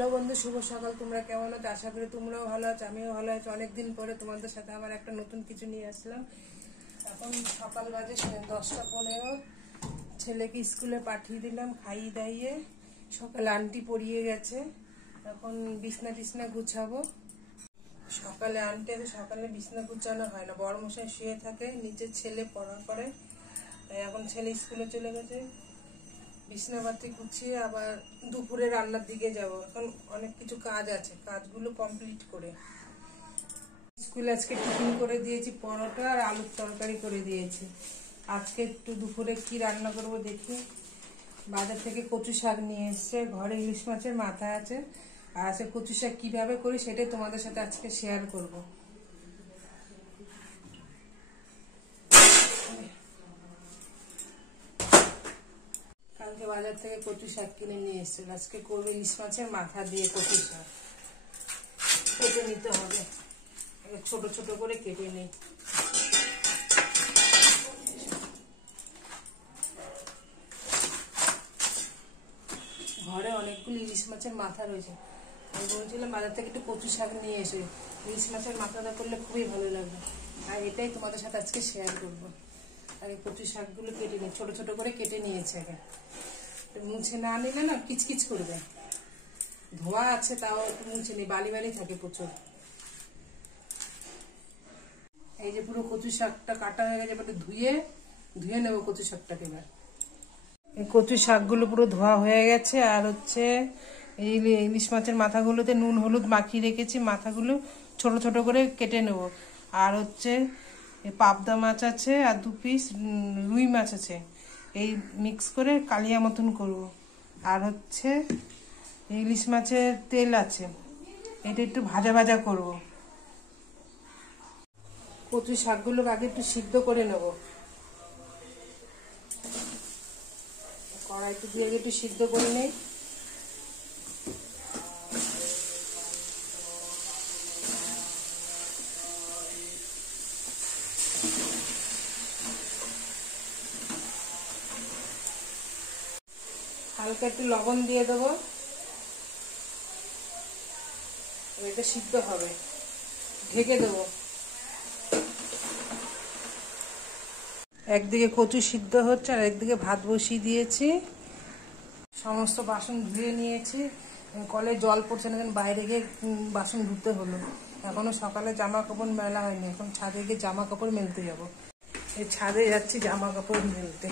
Hello বন্ধু, শুভ সকাল। তোমরা কেমন আছো? আশা করি তোমরাও ভালো আছো, আমিও ভালো আছি। অনেকদিন পরে তোমাদের সাথে আবার একটা নতুন কিছু নিয়ে আসলাম। এখন সকাল বাজে 10টা 15। ছেলেকে স্কুলে পাঠিয়ে দিলাম, খাইয়ে দাইয়ে। সকালে আন্টি পড়িয়ে গেছে, এখন বিছনা টিছনা গুছাবো। সকালে বিছনা গুছানো হয় না, বড় মশাই শুয়ে থাকে নিচে, ছেলে পড়া করে। তাই এখন ছেলে স্কুলে চলে গেছে, বিছনাপাতি গুছিয়ে আবার দুপুরে রান্নার দিকে যাব। এখন অনেক কিছু কাজ আছে, কাজগুলো কমপ্লিট করে। স্কুলে আজকে টিফিন করে দিয়েছি, পরোটা আর আলুর তরকারি করে দিয়েছি। আজকে একটু দুপুরে কি রান্না করব দেখি। বাজার থেকে কচু শাক নিয়ে এসছে, ঘরে ইলিশ মাছের মাথা আছে। আর আজকে কচু শাক কিভাবে করি সেটাই তোমাদের সাথে আজকে শেয়ার করব। কালকে বাজার থেকে কচু শাক কিনে নিয়ে এসেছিল, আজকে করবো ইলিশ মাছের মাথা দিয়ে কচু শাক। কেটে নিতে হবে, ছোট ছোট করে কেটে নিই। ঘরে অনেকগুলো ইলিশ মাছের মাথা রয়েছে, আমি বলছিলাম বাজার থেকে একটু কচু শাক নিয়ে এসে ইলিশ মাছের মাথাটা করলে খুবই ভালো লাগবে। আর এটাই তোমাদের সাথে আজকে শেয়ার করবো। আগে কচু শাকগুলো কেটে নিই, ছোট ছোট করে কেটে নিয়েছে। আগে মুছে না নিলে না কিচকিচ করবে, ধোয়া আছে তাও একটু মুছে নিই, বালি বালি থাকে প্রচুর। এই যে পুরো কচু শাকটা কাটা হয়ে গেছে, এবার ধুয়ে নেবো কচু শাকটাকে। এবার এই কচু শাকগুলো পুরো ধোয়া হয়ে গেছে। আর হচ্ছে এই ইলিশ মাছের মাথাগুলোতে নুন হলুদ মাখিয়ে রেখেছি, মাথাগুলো ছোট ছোট করে কেটে নেব। আর হচ্ছে পাবদা মাছ আছে আর 2 পিস রুই মাছ আছে, এই মিক্স করে কালিয়া মতন করব। আর হচ্ছে ইলিশ মাছের তেল আছে, এটা একটু ভাজা ভাজা করব। কচু শাকগুলোকে আগে একটু সিদ্ধ করে নেব, কড়াইতে দিয়ে একটু সিদ্ধ করে নেই। হালকা একটু লবণ দিয়ে দেবো, এটা সিদ্ধ হবে, ঢেকে দেবো। একদিকে কচু সিদ্ধ হচ্ছে আর একদিকে ভাত বসিয়ে দিয়েছি। সমস্ত বাসন ধুয়ে নিয়েছি, কলে জল পড়ছে না, বাইরে গিয়ে বাসন ধুতে হলো। এখনো সকালে জামা কাপড় মেলা হয়নি, এখন ছাদে গিয়ে জামা কাপড় মেলতে যাব। এই ছাদে যাচ্ছি জামা কাপড় মেলতে।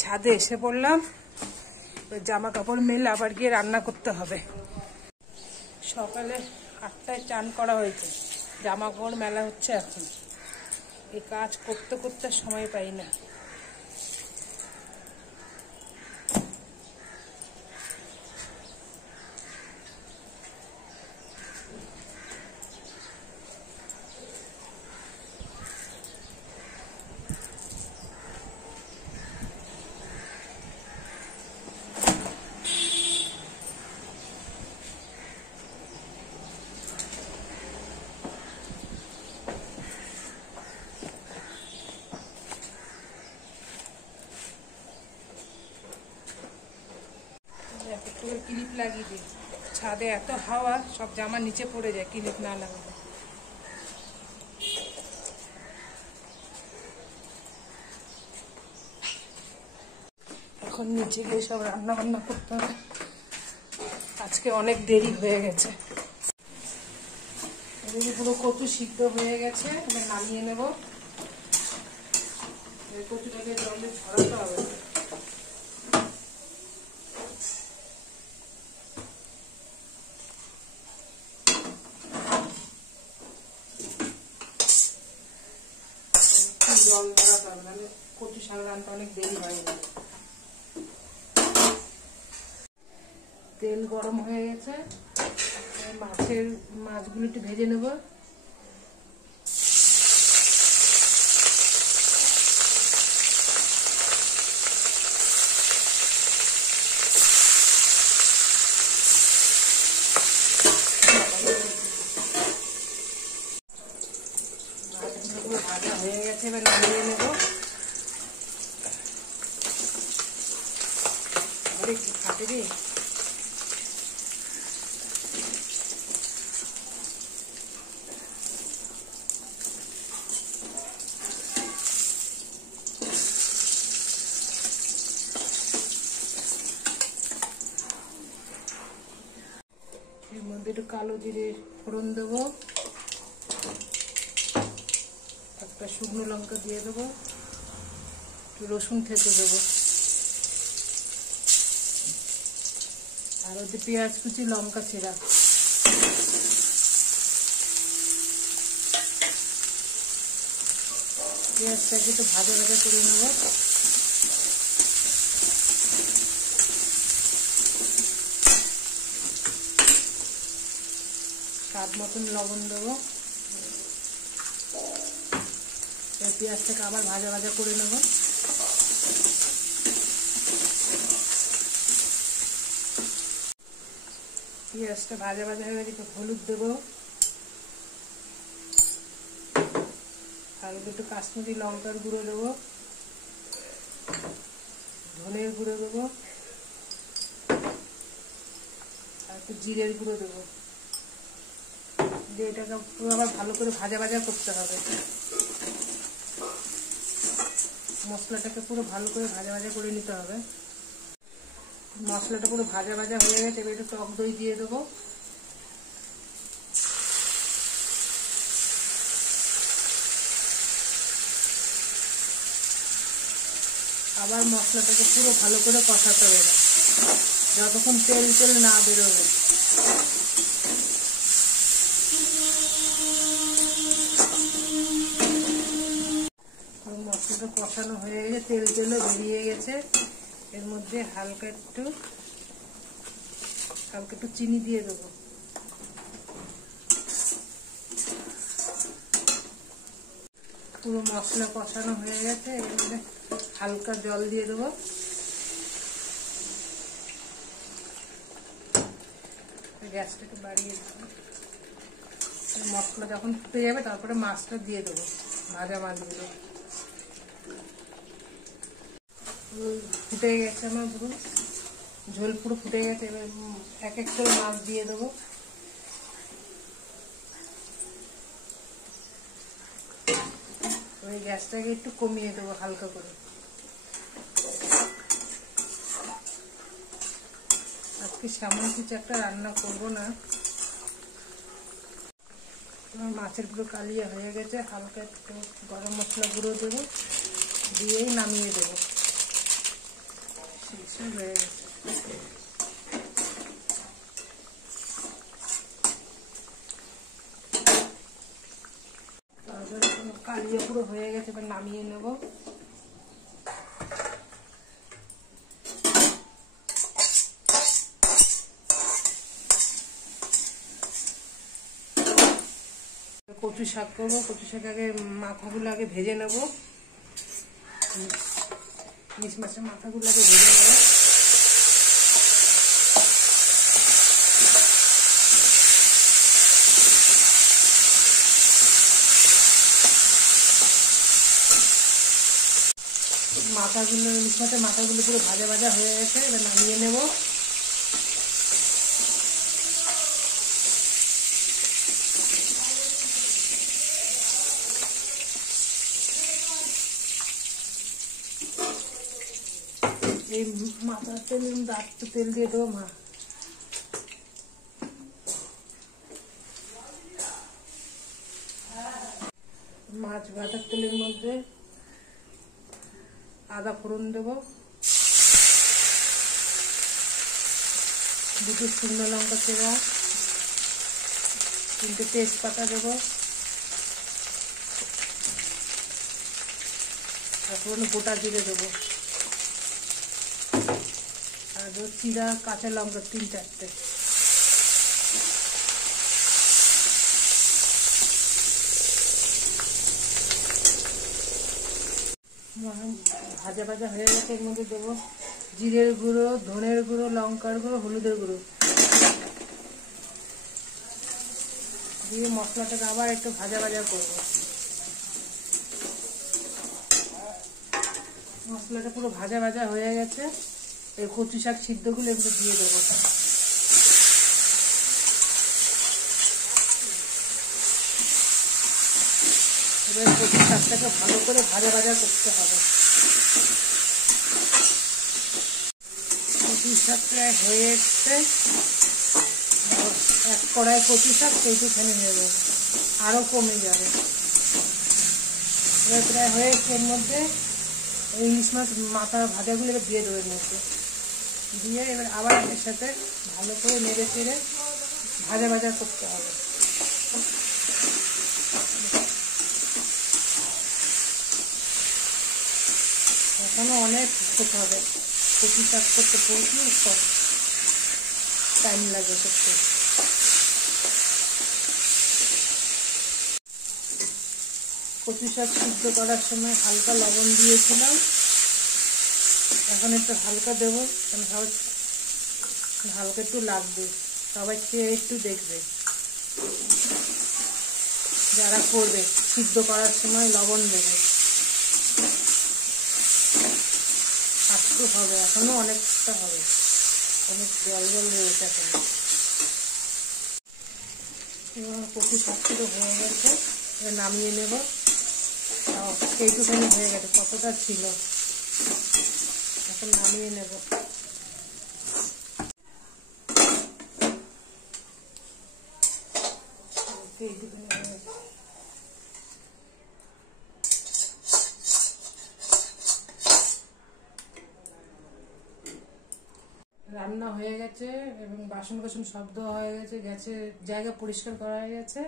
ছাদে এসে পড়লাম, জামা কাপড় মেলে আবার গিয়ে রান্না করতে হবে। সকালে 8টায় চান করা হয়েছে, জামা কাপড় মেলা হচ্ছে এখন। এই কাজ করতে করতে সময় পাই না। ক্লিপ লাগিয়ে দিই, ছাদে এত হাওয়া, সব জামা নিচে পড়ে যায় ক্লিপ না লাগালে। এখন নিচে গিয়ে সব রান্না বান্না করতে হবে, আজকে অনেক দেরি হয়ে গেছে। এদিকে পুরো কচু সিদ্ধ হয়ে গেছে, এবার নামিয়ে নেব। কচুটাকে জলে ছড়াতে হবে। জল ধরাতে হবে, নাহলে কচু শাক রান্নাটা অনেক দেরি হয় না। তেল গরম হয়ে গেছে, মাছগুলো একটু ভেজে নেব। ভাজা হয়ে গেছে, এবার নামিয়ে নেব। আরে কি খাটে রে, এর মধ্যে একটু কালো জিরে ফোড়ন দেবো, একটা শুকনো লঙ্কা দিয়ে দেবো, একটু রসুন থেতো দেবো, আর ওতে পেঁয়াজ কুচি, লঙ্কা ছেঁড়া। পেঁয়াজটাকে একটু ভাজা ভাজা করে নেবো। স্বাদ মতন লবণ দেবো। পেঁয়াজটাকে আবার ভাজা ভাজা করে নেব। পেঁয়াজটা ভাজা ভাজা হয়ে গেছে, হলুদ দেবো, আর একটু কাশ্মীরি লঙ্কার গুঁড়ো দেবো, ধনের গুঁড়ো দেবো, আর একটু জিরের গুঁড়ো দেবো। দিয়ে এটাকে পুরো আবার ভালো করে ভাজা ভাজা করতে হবে। মশলাটাকে পুরো ভালো করে ভাজা ভাজা করে নিতে হবে। মশলাটা পুরো ভাজা ভাজা হয়ে গেছে, এবার একটু টক দই দিয়ে দেবো। আবার মশলাটাকে পুরো ভালো করে কষাতে হবে যতক্ষণ তেল তেল না বেরোবে। মশলাটা কষানো হয়ে গেছে, তেল তেলও বেরিয়ে গেছে। এর মধ্যে হালকা একটু চিনি দিয়ে দেবো। পুরো মশলা কষানো হয়ে গেছে, এর মধ্যে হালকা জল দিয়ে দেবো। গ্যাসটা একটু বাড়িয়ে দেবো। মশলা যখন ফুটে যাবে তারপরে মাছটা দিয়ে দেবো, ভাজা মাছগুলো। ফুটে গেছে আমার পুরো ঝোল, পুরো ফুটে গেছে। এবার এক এক করে মাছ দিয়ে দেবো। ওই গ্যাসটাকে একটু কমিয়ে দেবো হালকা করে। আজকে সামনে কিছু একটা রান্না করবো না। আমার মাছের পুরো কালিয়া হয়ে গেছে, হালকা একটু গরম মশলা গুঁড়ো দেবো, দিয়েই নামিয়ে দেবো। শেষ হয়ে গেছে। কালিয়া পুরো হয়ে গেছে, এবার নামিয়ে নেব। কচু শাক করবো। কচু শাক আগে মাথাগুলো আগে ভেজে নেব। ইলিশ মাছের মাথাগুলো আগে ভেজে নেব। মাথাগুলো, ইলিশ মাছের মাথাগুলো পুরো ভাজা ভাজা হয়ে গেছে, এবার নামিয়ে নেব। এই মাথার তেল একটু তেল দিয়ে দেবো। মাছ ভাজার তেলের মধ্যে আদা ফোড়ন দেবো, দুটো শুকনো লঙ্কা ছেঁড়া, 3টে তেজপাতা দেবো, তারপর গোটা জিরে দেবো, আর চিরা কাঁচা লঙ্কা 3-4টে। ভাজা ভাজা হয়ে গেছে, এর মধ্যে দেবো জিরের গুঁড়ো, ধনের গুঁড়ো, লঙ্কার গুঁড়ো, হলুদের গুঁড়ো দিয়ে মশলাটাকে আবার একটু ভাজা ভাজা করবো। মশলাটা পুরো ভাজা ভাজা হয়ে গেছে, এই কচু শাক সিদ্ধগুলো এগুলো দিয়ে দেবো। এবার কচু শাকটাকে ভালো করে ভাজা ভাজা করতে হবে। কচু শাকটা হয়ে এসছে, কড়াই কচু শাক সেইটুখানি হয়ে যাবে, আরও কমে যাবে। এবার প্রায় হয়ে এর মধ্যে ইলিশ মাছ মাথা ভাজাগুলো এবার দিয়ে দেবো, এর মধ্যে দিয়ে এবার আবার এর সাথে ভালো করে নেড়ে চেড়ে ভাজা ভাজা করতে হবে। এখনো অনেক করতে হবে, কচু শাক করতে প্রচুর টাইম লাগে করতে। কচু শাক সিদ্ধ করার সময় হালকা লবণ দিয়েছিলাম, এখন একটু হালকা দেবো, কারণ হালকা একটু লাগবে, সবাই খেয়ে একটু দেখবে যারা করবে সিদ্ধ করার সময় লবণ দেবে। একটু হবে, এখনো অনেকটা হবে, অনেক জল জল রয়েছে এখন। এবার কচু শাকটা হয়ে গেছে, এবার নামিয়ে নেব। এইটুখানি হয়ে গেছে, কতটা ছিল, এখন নামিয়ে নেব। এইটুখানি হয়ে গেছে। রান্না হয়ে গেছে এবং বাসন কোসন সব ধোয়া হয়ে গেছে, গ্যাসের জায়গা পরিষ্কার করা হয়ে গেছে।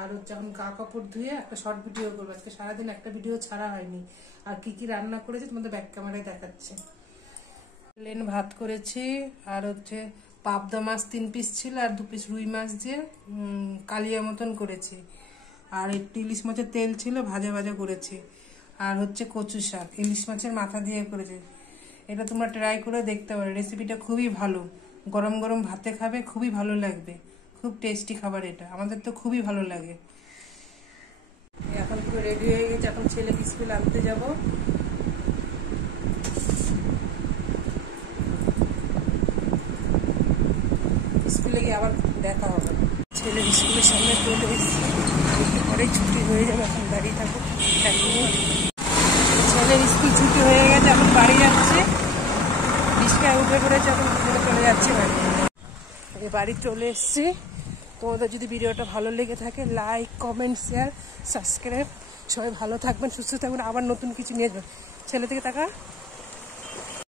আর হচ্ছে এখন গা কাপড় ধুয়ে একটা শর্ট ভিডিও করবো। আজকে সারাদিন একটা ভিডিও ছাড়া হয়নি। আর কি কি রান্না করেছি তোমাদের ব্যাক ক্যামেরায় দেখাচ্ছে। প্লেন ভাত করেছি, আর হচ্ছে পাবদা মাছ 3 পিস ছিল, আর 2 পিস রুই মাছ দিয়ে কালিয়া মতন করেছি। আর একটু ইলিশ মাছের তেল ছিল, ভাজা ভাজা করেছি। আর হচ্ছে কচু শাক ইলিশ মাছের মাথা দিয়ে করেছি। এটা তোমরা ট্রাই করে দেখতে পারো, রেসিপিটা খুবই ভালো, গরম গরম ভাতে খাবে, খুবই ভালো লাগবে, খুব টেস্টি খাবার এটা, আমাদের তো খুবই ভালো লাগে। এখন পুরো রেডি হয়ে গেছে, এখন ছেলেকে স্কুল আনতে যাব। স্কুলে গিয়ে আবার দেখা হবে। ছেলের স্কুলের সামনে চলে এসেছি, একটু পরে ছুটি হয়ে যাবে, এখন দাঁড়িয়ে থাকবো। ছেলের স্কুল ছুটি হয়ে গেছে, এখন বাড়ি যাচ্ছে, রিস্কায় উঠে পড়েছে, এখন চলে যাচ্ছে বাড়ি। বাড়ি চলে এসছি। তোমাদের যদি ভিডিওটা ভালো লেগে থাকে, লাইক কমেন্ট শেয়ার সাবস্ক্রাইব, সবাই ভালো থাকবেন, সুস্থ থাকবেন, আবার নতুন কিছু নিয়ে যাবেন। ছেলে থেকে টাকা।